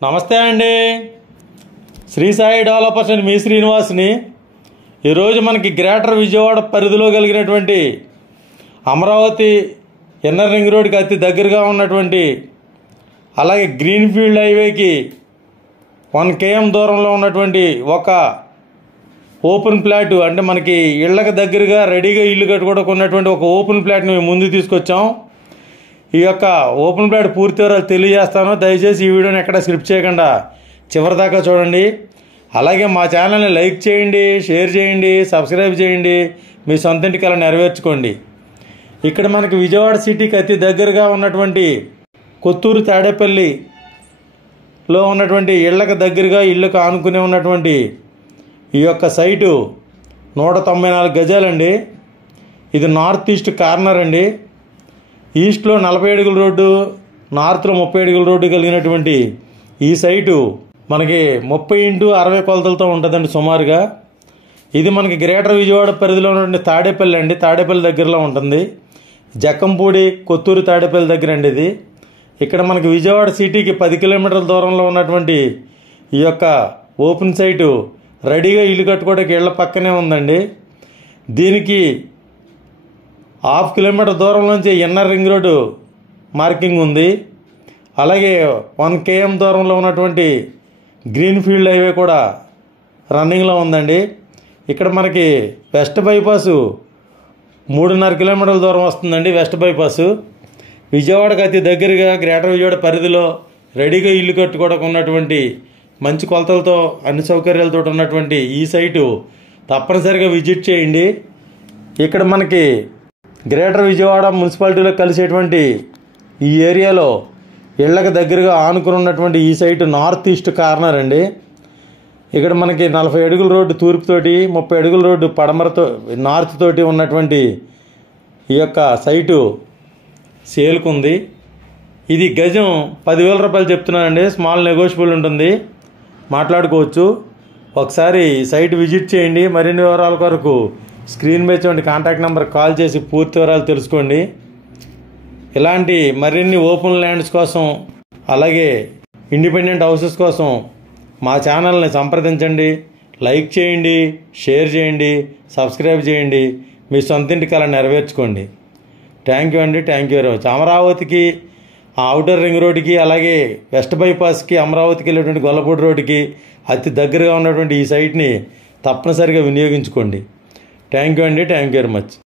నమస్తే అండి. Shri Sai developers and మీ శ్రీనివాస్ని. ఈరోజు మనకి గ్రేటర్ విజయవాడ పరిధిలో కలిగినటువంటి అమరావతి ఇన్నర్ రింగ్ రోడ్కి అతి దగ్గరగా ఉన్నటువంటి, అలాగే గ్రీన్ఫీల్డ్ హైవేకి 1 km దూరంలో ఉన్నటువంటి ఒక ఓపెన్ ప్లాట్, అంటే మనకి ఇళ్ళకి దగ్గరగా రెడీగా ఇల్లు కట్టుకోవడానికి ఒక ఓపెన్ ప్లాట్ని మేము ముందు తీసుకొచ్చాం. ఈ యొక్క ఓపెన్ ప్లాట్ పూర్తి వివరాలు తెలియజేస్తాను. దయచేసి ఈ వీడియోని ఎక్కడ స్కిప్ చేయకుండా చివరి దాకా చూడండి. అలాగే మా ఛానల్ని లైక్ చేయండి, షేర్ చేయండి, సబ్స్క్రైబ్ చేయండి. మీ సొంత ఇంటి కల నెరవేర్చుకోండి. ఇక్కడ మనకి విజయవాడ సిటీకి అతి దగ్గరగా ఉన్నటువంటి కొత్తూరు తాడేపల్లిలో ఉన్నటువంటి ఇళ్ళకి దగ్గరగా ఇళ్ళకు ఆనుకునే ఉన్నటువంటి ఈ యొక్క సైటు 194 గజాలండి. ఇది నార్త్ ఈస్ట్ కార్నర్ అండి. ఈస్ట్లో 40 అడుగుల రోడ్డు, నార్త్లో 30 అడుగుల రోడ్డు కలిగినటువంటి ఈ సైటు మనకి 30x60 కొలతలతో ఉంటుందండి సుమారుగా. ఇది మనకి గ్రేటర్ విజయవాడ పరిధిలో ఉన్నటువంటి తాడేపల్లి అండి. తాడేపల్లి దగ్గరలో ఉంటుంది. జక్కంపూడి కొత్తూరు తాడేపల్లి దగ్గర అండి ఇది. ఇక్కడ మనకి విజయవాడ సిటీకి 10 కిలోమీటర్ల దూరంలో ఉన్నటువంటి ఈ యొక్క ఓపెన్ సైటు రెడీగా ఇల్లు కట్టుకోవడానికి ఇళ్ళ పక్కనే ఉందండి. దీనికి 1/2 kilometre దూరంలోంచి inner ring road marking ఉంది. అలాగే 1 km దూరంలో ఉన్నటువంటి గ్రీన్ఫీల్డ్ హైవే కూడా రన్నింగ్లో ఉందండి. ఇక్కడ మనకి వెస్ట్ బైపాసు 3.5 కిలోమీటర్ల దూరం వస్తుందండి. వెస్ట్ బైపాసు విజయవాడకు అతి దగ్గరగా గ్రేటర్ విజయవాడ పరిధిలో రెడీగా ఇల్లు కట్టుకోవడానికి ఉన్నటువంటి మంచి కొలతలతో అన్ని సౌకర్యాలతో ఉన్నటువంటి ఈ సైటు తప్పనిసరిగా విజిట్ చేయండి. ఇక్కడ మనకి గ్రేటర్ విజయవాడ మున్సిపాలిటీలో కలిసేటువంటి ఈ ఏరియాలో ఇళ్ళకి దగ్గరగా ఆనుకుని ఉన్నటువంటి ఈ సైటు నార్త్ ఈస్ట్ కార్నర్ అండి. ఇక్కడ మనకి 40 అడుగుల రోడ్డు తూర్పుతోటి, 30 అడుగుల రోడ్డు పడమరతో నార్త్ తోటి ఉన్నటువంటి ఈ యొక్క సైటు సేల్కుంది. ఇది గజం 10,000 రూపాయలు చెప్తున్నానండి. స్మాల్ నెగోషియబుల్ ఉంటుంది, మాట్లాడుకోవచ్చు. ఒకసారి సైట్ విజిట్ చేయండి. మరిన్ని వివరాల కొరకు స్క్రీన్ మీద చూడండి కాంటాక్ట్ నెంబర్ కాల్ చేసి పూర్తి వివరాలు తెలుసుకోండి. ఇలాంటి మరిన్ని ఓపెన్ ల్యాండ్స్ కోసం, అలాగే ఇండిపెండెంట్ హౌసెస్ కోసం మా ఛానల్ని సంప్రదించండి. లైక్ చేయండి, షేర్ చేయండి, సబ్స్క్రైబ్ చేయండి. మీ సొంతింటి కల నెరవేర్చుకోండి. థ్యాంక్ యూ అండి. Thank you very much. అమరావతికి ఔటర్ రింగ్ రోడ్డుకి, అలాగే వెస్ట్ బైపాస్కి, అమరావతికి వెళ్ళేటువంటి గొల్లపూడి రోడ్డుకి అతి దగ్గరగా ఉన్నటువంటి ఈ సైట్ని తప్పనిసరిగా వినియోగించుకోండి. థ్యాంక్ యూ అండి. Thank you very much.